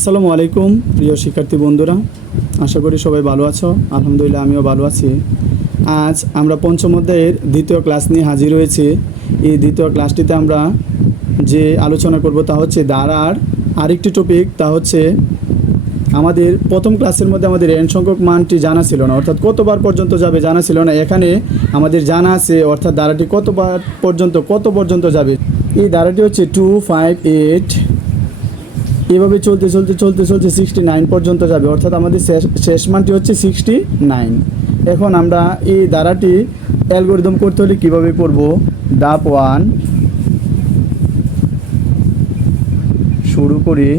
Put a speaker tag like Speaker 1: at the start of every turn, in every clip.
Speaker 1: আসসালামু আলাইকুম, প্রিয় শিক্ষার্থী বন্ধুরা। আশা করি সবাই ভালো আছো। আলহামদুলিল্লাহ, আমিও ভালো আছি। আজ আমরা পঞ্চম অধ্যায়ের দ্বিতীয় ক্লাস নিয়ে হাজির হয়েছি। এই দ্বিতীয় ক্লাসটিতে আমরা যে আলোচনা করব তা হচ্ছে দাঁড়ার আরেকটি টপিক তা হচ্ছে আমাদের প্রথম ক্লাসের মধ্যে আমাদের এন সংখ্যক মানটি জানা ছিল না, অর্থাৎ কতবার পর্যন্ত যাবে জানা ছিল না। এখানে আমাদের জানা আছে, অর্থাৎ দাঁড়াটি কতবার পর্যন্ত, কত পর্যন্ত যাবে। এই দাঁড়াটি হচ্ছে টু ফাইভ এইট এভাবে চলতে চলতে চলতে চলতে সিক্সটি নাইন পর্যন্ত যাবে। অর্থাৎ আমাদের শেষ শেষ মানটি হচ্ছে সিক্সটি নাইন এখন আমরা এই ধারাটি অ্যালগোরিদম করতে হলে কীভাবে করব? ডাপ ওয়ান শুরু করি।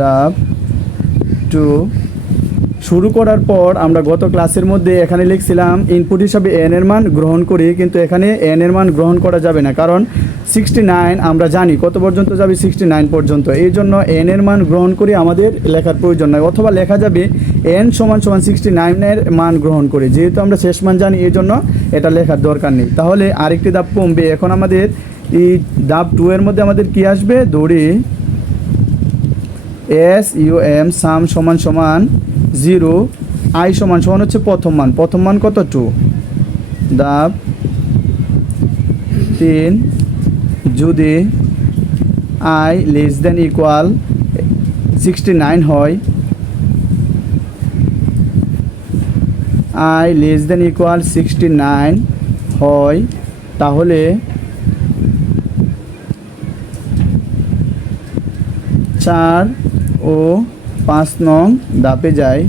Speaker 1: ডাব টু শুরু করার পর আমরা গত ক্লাসের মধ্যে এখানে লিখছিলাম, ইনপুট হিসাবে এন এর মান গ্রহণ করি, কিন্তু এখানে এন এর মান গ্রহণ করা যাবে না, কারণ সিক্সটি নাইন আমরা জানি, কত পর্যন্ত যাবে? সিক্সটি নাইন পর্যন্ত। এই জন্য এন এর মান গ্রহণ করি আমাদের লেখার প্রয়োজন নয়। অথবা লেখা যাবে, এন সমান সমান সিক্সটি নাইনের মান গ্রহণ করি। যেহেতু আমরা শেষ মান জানি, এই জন্য এটা লেখার দরকার নেই। তাহলে আরেকটি ধাপ কমবে। এখন আমাদের এই ধাপ টু এর মধ্যে আমাদের কি আসবে? দড়ি এস ইউ এম সাম সমান সমান জিরো, আই সমান সমান হচ্ছে প্রথম মান। প্রথম মান কত? টু। দাব তিন। যদি i less than equal sixty nine হয়, i less than equal sixty nine হয়, তাহলে চার ও পাঁচ নং দাপে যায়।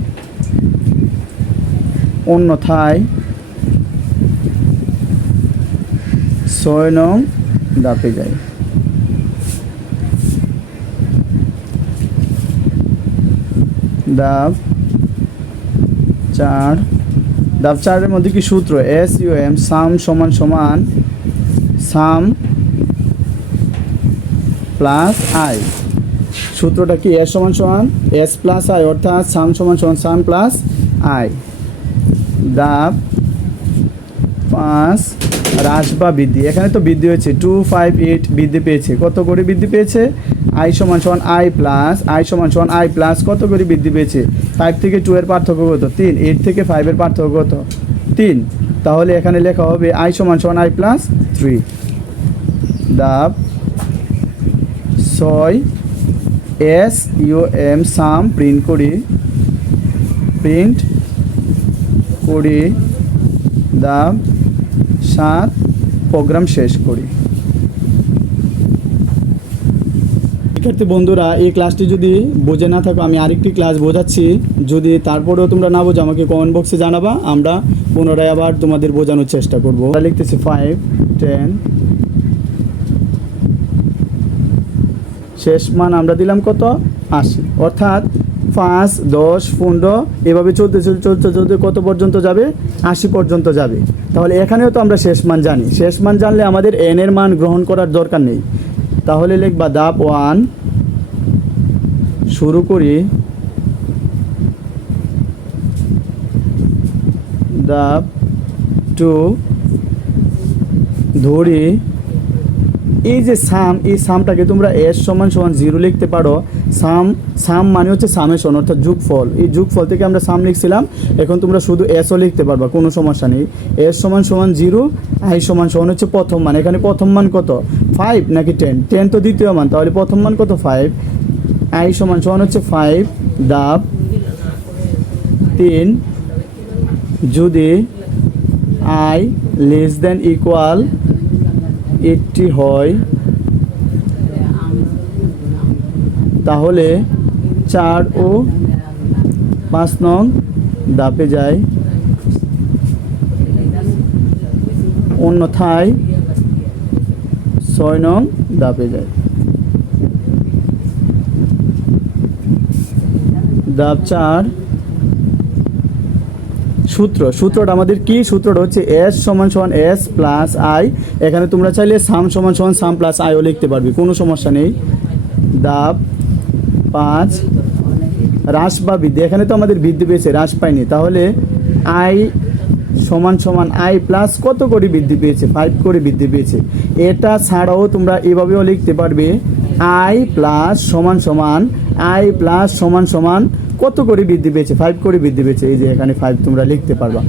Speaker 1: অন্যথায় ছয় নং দাপে যায়। দাব চার দাব চারের মধ্যে কি সূত্র? এস ইউ এম সাম সমান সমান সাম প্লাস আই সূত্রটা কি? এস সমান সমান এস প্লাস আই অর্থাৎ সাম সমান সমান সাম প্লাস আই দাব পাঁচ হ্রাস বা বৃদ্ধি। এখানে তো বৃদ্ধি হয়েছে। টু ফাইভ এইট বৃদ্ধি পেয়েছে। কত করে বৃদ্ধি পেয়েছে? আই সমান সমান আই প্লাস আই সমান সমান আই প্লাস কত করে বৃদ্ধি পেয়েছে? ফাইভ থেকে টু এর পার্থক্য কত? তিন। এইট থেকে ফাইভের পার্থক্য কত? তিন। তাহলে এখানে লেখা হবে আই সমান সমান আই প্লাস থ্রি দাব ছয় S U M sum print করি প্রিন্ট করি দাব সাত প্রোগ্রাম শেষ করি। শিক্ষার্থী বন্ধুরা, এই ক্লাসটি যদি বোঝে না থাকো, আমি আরেকটি ক্লাস বোঝাচ্ছি। যদি তারপরেও তোমরা না বোঝো, আমাকে কমেন্ট বক্সে জানাবা। আমরা পুনরায় আবার তোমাদের বোঝানোর চেষ্টা করব। লিখতেছি ফাইভ টেন শেষ মান আমরা দিলাম কত? আশি। অর্থাৎ পাঁচ, দশ, পনেরো, এভাবে চলতে চলতে চলতে চলতে কত পর্যন্ত যাবে? আশি পর্যন্ত যাবে। তাহলে এখানেও তো আমরা শেষ মান জানি। শেষ মান জানলে আমাদের এন এর মান গ্রহণ করার দরকার নেই। তাহলে লিখবা দাপ ওয়ান, শুরু করি। দাপ টু, ধরি। এই যে সাম, এই সামটাকে তোমরা এস সমান সমান জিরো লিখতে পারো। সাম সাম মানে হচ্ছে সামেশন অর্থাৎ যুগফল। এই যুগফল থেকে আমরা সাম লিখছিলাম, এখন তোমরা শুধু এসও লিখতে পারবা, কোনো সমস্যা নেই। এস সমান সমান জিরো, আই সমান সমান হচ্ছে প্রথম মান। এখানে প্রথম মান কত? ফাইভ নাকি টেন? টেন তো দ্বিতীয় মান, তাহলে প্রথম মান কত? ফাইভ। আই সমান সমান হচ্ছে ফাইভ ডাব তিন। যদি i less than equal eighty হয়। তাহলে চার ও পাঁচ নং দাপে যায়। অন্যথায় ছয় নং দাপে যায়। দাপ চার সূত্র। সূত্রটা আমাদের কি? সূত্রটা হচ্ছে এস সমান সমান এস প্লাস আই এখানে তোমরা চাইলে সাম সমান সমান সাম প্লাস আইও লিখতে পারবে, কোনো সমস্যা নেই। দাব পাঁচ, হ্রাস বা বৃদ্ধি। এখানে তো আমাদের বৃদ্ধি পেয়েছে, হ্রাস পাইনি। তাহলে আই সমান সমান আই প্লাস কত করে বৃদ্ধি পেয়েছে? ফাইভ করে বৃদ্ধি পেয়েছে। এটা ছাড়াও তোমরা এভাবেও লিখতে পারবে আই প্লাস সমান সমান আই প্লাস সমান সমান কত করে বৃদ্ধি পেয়েছে? ফাইভ করে বৃদ্ধি পেয়েছে। এই যে এখানে ফাইভ তোমরা লিখতে পারবা।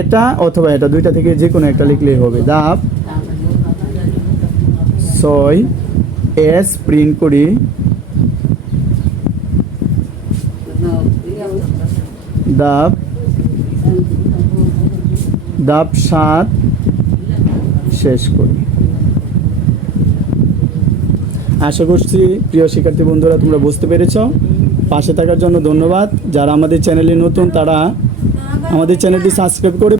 Speaker 1: এটা অথবা এটা দুইটা থেকে যে কোনো একটা লিখলেই হবে। দাব ছয়। এস প্রিন্ট করি। দাব দাব সাত। শেষ করি। আশা করছি প্রিয় শিক্ষার্থী বন্ধুরা তোমরা বুঝতে পেরেছ। পাশে থাকার জন্য ধন্যবাদ। যারা আমাদের চ্যানেলে নতুন তারা আমাদের চ্যানেলটি সাবস্ক্রাইব করে